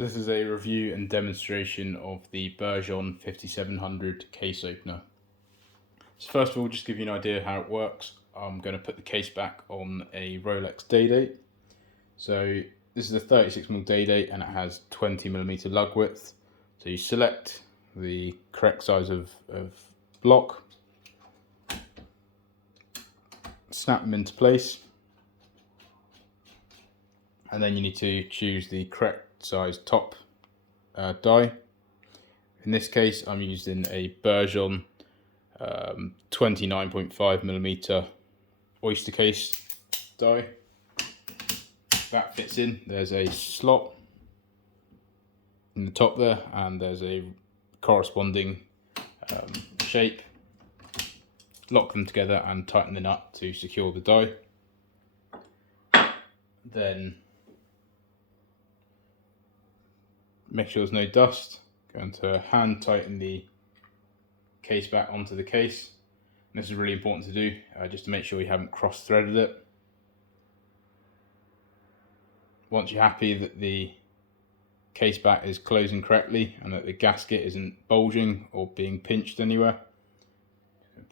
So this is a review and demonstration of the Bergeon 5700 case opener. So first of all, just to give you an idea how it works, I'm going to put the case back on a Rolex day date. So this is a 36mm day date and it has 20mm lug width. So you select the correct size of block, snap them into place, and then you need to choose the correct size top die. In this case, I'm using a Bergeon 29.5mm oyster case die. That fits in. There's a slot in the top there, and there's a corresponding shape. Lock them together and tighten the nut to secure the die. Then make sure there's no dust. Going to hand tighten the case back onto the case. And this is really important to do, just to make sure you haven't cross-threaded it. Once you're happy that the case back is closing correctly and that the gasket isn't bulging or being pinched anywhere,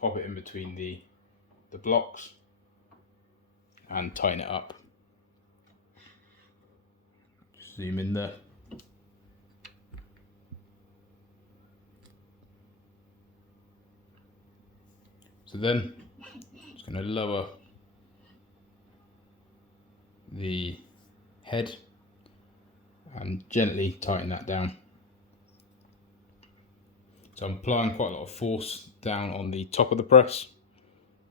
pop it in between the blocks and tighten it up. Zoom in there. So then, I'm just going to lower the head and gently tighten that down. So I'm applying quite a lot of force down on the top of the press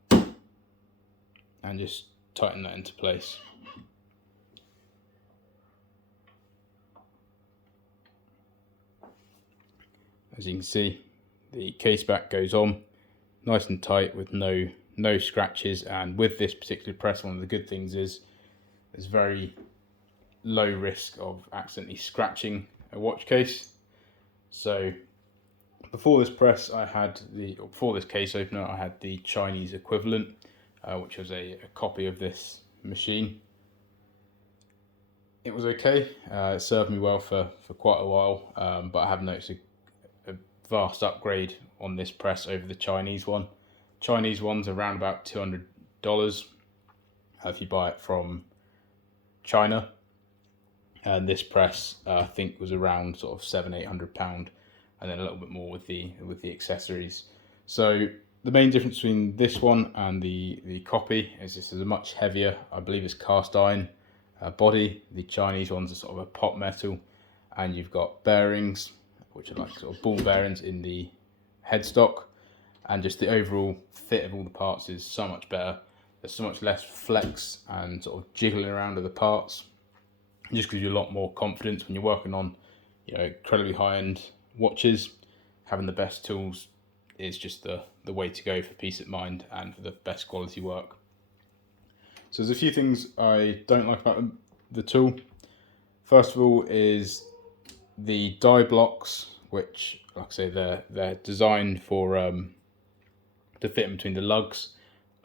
and just tighten that into place. As you can see, the case back goes on nice and tight with no scratches, and with this particular press, one of the good things is there's very low risk of accidentally scratching a watch case. So before this press, before this case opener, I had the Chinese equivalent, which was a copy of this machine. It was okay. It served me well for quite a while, but I have noticed a vast upgrade on this press over the Chinese one. Chinese one's around about $200 if you buy it from China, and this press I think was around sort of £700-800, and then a little bit more with the accessories. So the main difference between this one and the copy is this is a much heavier, I believe it's cast iron body. The Chinese ones are sort of a pot metal, and you've got bearings which are like sort of ball bearings in the headstock, and just the overall fit of all the parts is so much better. There's so much less flex and sort of jiggling around of the parts. It just gives you a lot more confidence when you're working on, incredibly high-end watches. Having the best tools is just the way to go for peace of mind and for the best quality work. So there's a few things I don't like about the tool. First of all is the die blocks, which, like I say, they're designed for to fit in between the lugs,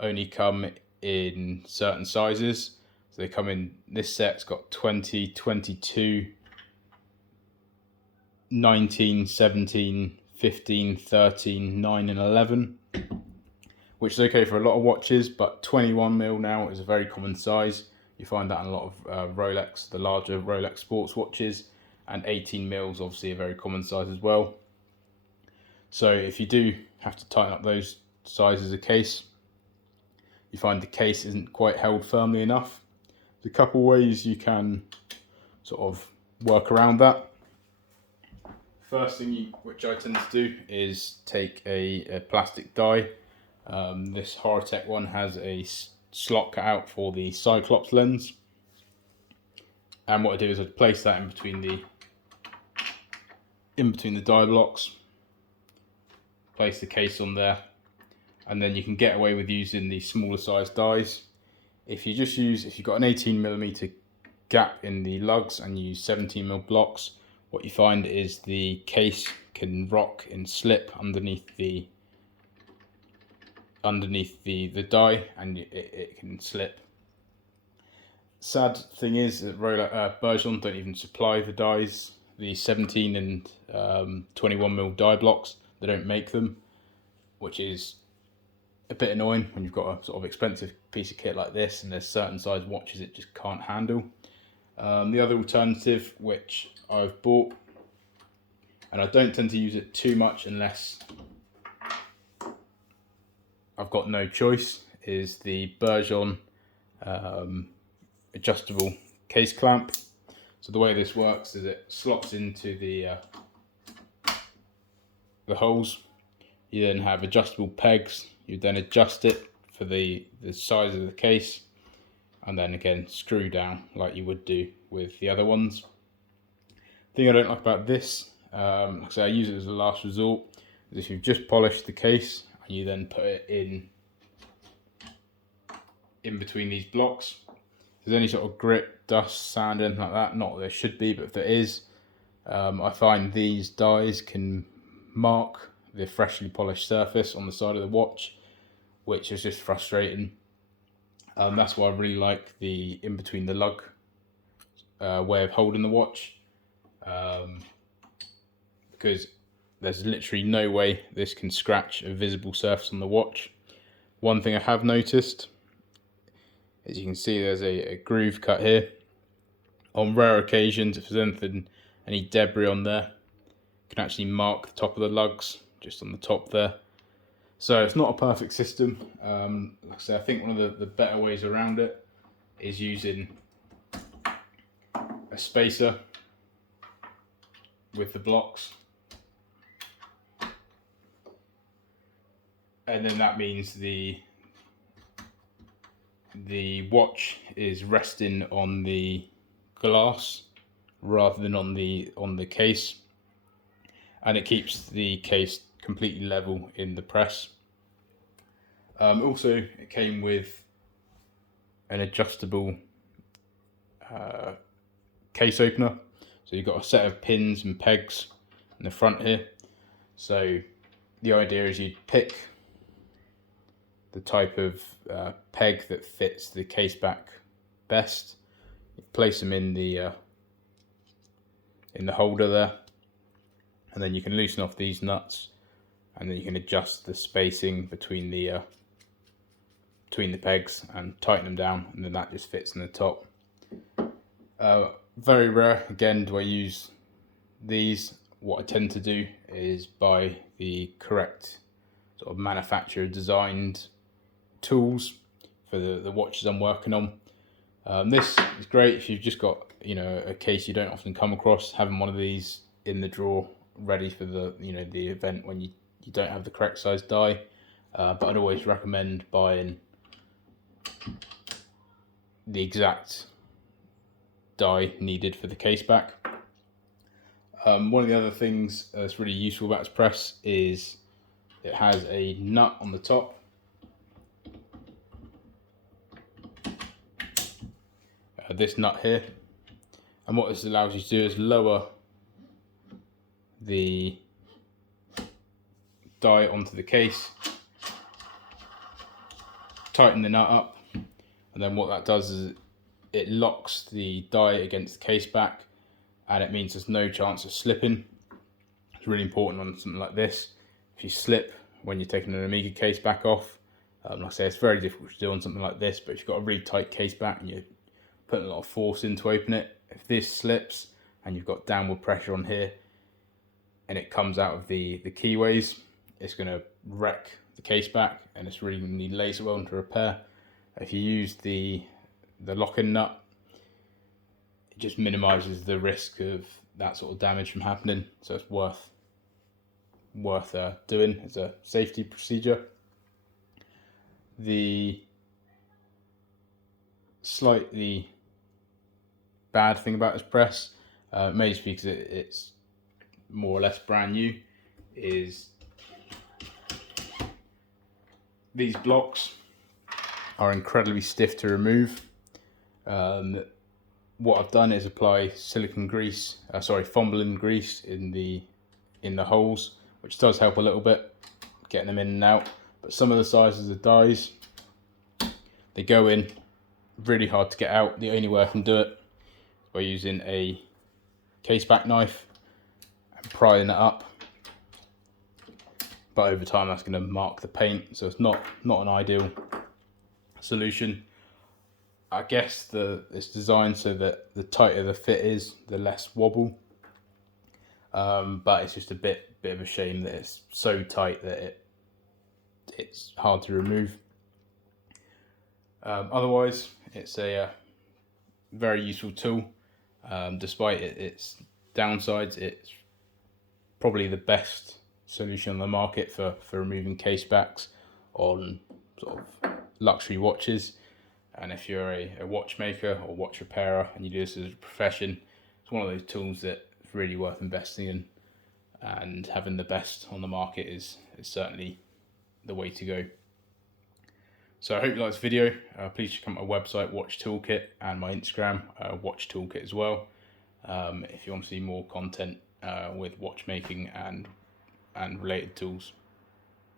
only come in certain sizes. So they come in, this set's got 20, 22, 19, 17, 15, 13, 9 and 11, which is okay for a lot of watches, but 21mm now is a very common size. You find that in a lot of Rolex, the larger Rolex sports watches, and 18mm is obviously a very common size as well. So if you do have to tighten up those sizes of case, you find the case isn't quite held firmly enough. There's a couple ways you can sort of work around that. First thing which I tend to do is take a plastic die. This Horatech one has a slot cut out for the Cyclops lens, and what I do is I place that in between the die blocks, place the case on there, and then you can get away with using the smaller size dies. If you've got an 18mm gap in the lugs and you use 17mm blocks, what you find is the case can rock and slip underneath the die, and it can slip. Sad thing is that Bergeon don't even supply the dies the 17 and 21mm die blocks. They don't make them, which is a bit annoying when you've got a sort of expensive piece of kit like this and there's certain size watches it just can't handle. The other alternative, which I've bought, and I don't tend to use it too much unless I've got no choice, is the Bergeon adjustable case clamp. So the way this works is it slots into the holes. You then have adjustable pegs. You then adjust it for the size of the case, and then again screw down like you would do with the other ones. The thing I don't like about this, like I say, I use it as a last resort, is if you've just polished the case and you then put it in between these blocks. If there's any sort of grit, dust, sand, anything like that, not that there should be, but if there is, I find these dies can mark the freshly polished surface on the side of the watch, which is just frustrating. That's why I really like the in between the lug way of holding the watch, because there's literally no way this can scratch a visible surface on the watch. One thing I have noticed, as you can see, there's a groove cut here. On rare occasions, if there's any debris on there, you can actually mark the top of the lugs just on the top there. So it's not a perfect system. Like I say, I think one of the better ways around it is using a spacer with the blocks. And then that means the watch is resting on the glass rather than on the case, and it keeps the case completely level in the press. Also, it came with an adjustable case opener, so you've got a set of pins and pegs in the front here. So the idea is you pick the type of peg that fits the case back best, you place them in the holder there, and then you can loosen off these nuts, and then you can adjust the spacing between the pegs and tighten them down, and then that just fits in the top. Very rare, again, do I use these. What I tend to do is buy the correct sort of manufacturer designed tools for the watches I'm working on. This is great if you've just got a case you don't often come across. Having one of these in the drawer ready for the event when you don't have the correct size die, but I'd always recommend buying the exact die needed for the case back. One of the other things that's really useful about this press is it has a nut on the top. This nut here, and what this allows you to do is lower the die onto the case, tighten the nut up, and then what that does is it locks the die against the case back, and it means there's no chance of slipping. It's really important on something like this. If you slip when you're taking an Omega case back off, like I say, it's very difficult to do on something like this, but if you've got a really tight case back and you're putting a lot of force in to open it, if this slips and you've got downward pressure on here and it comes out of the keyways, it's going to wreck the case back, and it's really going to need laser welding to repair. If you use the lock-in nut, it just minimises the risk of that sort of damage from happening, so it's worth doing as a safety procedure. The slightly bad thing about this press, maybe because it's more or less brand new, is these blocks are incredibly stiff to remove. What I've done is apply formalin grease in the holes, which does help a little bit getting them in and out. But some of the sizes of dies, they go in really hard to get out. The only way I can do it is by using a Caseback knife and prying it up. But over time that's going to mark the paint, so it's not an ideal solution. I guess it's designed so that the tighter the fit is, the less wobble. But it's just a bit of a shame that it's so tight that it's hard to remove. Otherwise, it's a very useful tool. Despite its downsides, it's probably the best solution on the market for removing casebacks on sort of luxury watches. And if you're a watchmaker or watch repairer and you do this as a profession, it's one of those tools that's really worth investing in, and having the best on the market is certainly the way to go. So I hope you like this video. Please check out my website, Watch Toolkit, and my Instagram, Watch Toolkit as well. If you want to see more content with watchmaking and related tools.